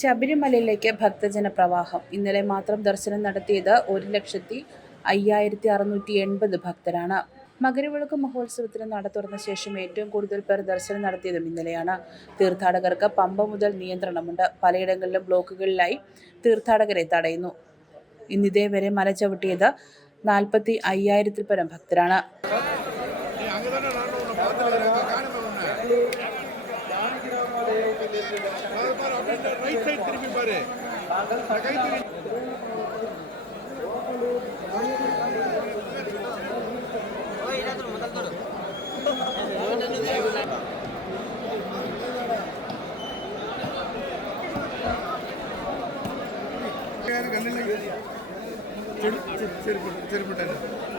ശബരിമലയിലേക്ക് ഭക്തജന പ്രവാഹം. ഇന്നലെ മാത്രം ദർശനം നടത്തിയത് ഒരു ലക്ഷത്തി അയ്യായിരത്തി അറുന്നൂറ്റി എൺപത് ഭക്തരാണ്. മകരവിളക്ക് മഹോത്സവത്തിന് നട തുറന്ന ശേഷം ഏറ്റവും കൂടുതൽ പേർ ദർശനം നടത്തിയതും ഇന്നലെയാണ്. തീർത്ഥാടകർക്ക് പമ്പ മുതൽ നിയന്ത്രണമുണ്ട്. പലയിടങ്ങളിലും ബ്ലോക്കുകളിലായി തീർത്ഥാടകരെ തടയുന്നു. ഇന്നിതേ വരെ മല ചവിട്ടിയത് നാൽപ്പത്തി അയ്യായിരത്തിൽ പരം ഭക്തരാണ്. ரைட் சைடு திரும்பி பாரு சரி சரி சரி போட்டேன்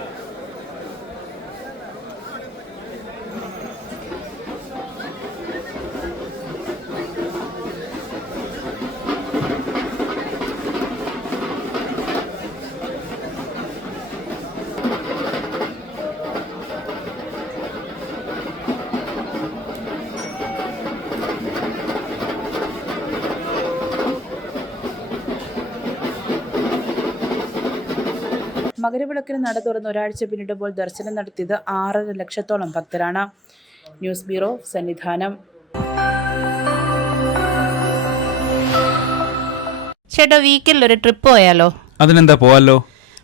മകരവിളക്കിന് നട തുറന്ന് ഒരാഴ്ച പിന്നിടുമ്പോൾ ദർശനം നടത്തിയത് ആറര ലക്ഷത്തോളം ഭക്തരാണ്. News bureau Sannidhanam. ചേട്ടാ വീക്കിൽ ഒരു ട്രിപ്പ് പോയാലോ? അതിനെന്താ പോവാലോ?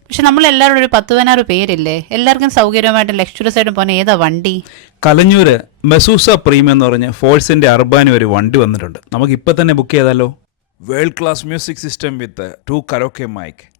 പക്ഷെ നമ്മൾ എല്ലാവരും ഒരു പത്ത് പതിനാറ് പേരില്ലേ? എല്ലാവർക്കും സൗകര്യമായിട്ട് ലക്ഷറീസ് ആയിട്ട് പോകുന്ന ഏതാ വണ്ടി? കലഞ്ഞൂര് മെസൂസ പ്രീമിയം എന്ന് പറഞ്ഞ ഫോഴ്സിന്റെ അർബാനി ഒരു വണ്ടി വന്നിട്ടുണ്ട്. നമുക്ക് ഇപ്പൊ തന്നെ ബുക്ക് ചെയ്താലോ world class music system with two karaoke mic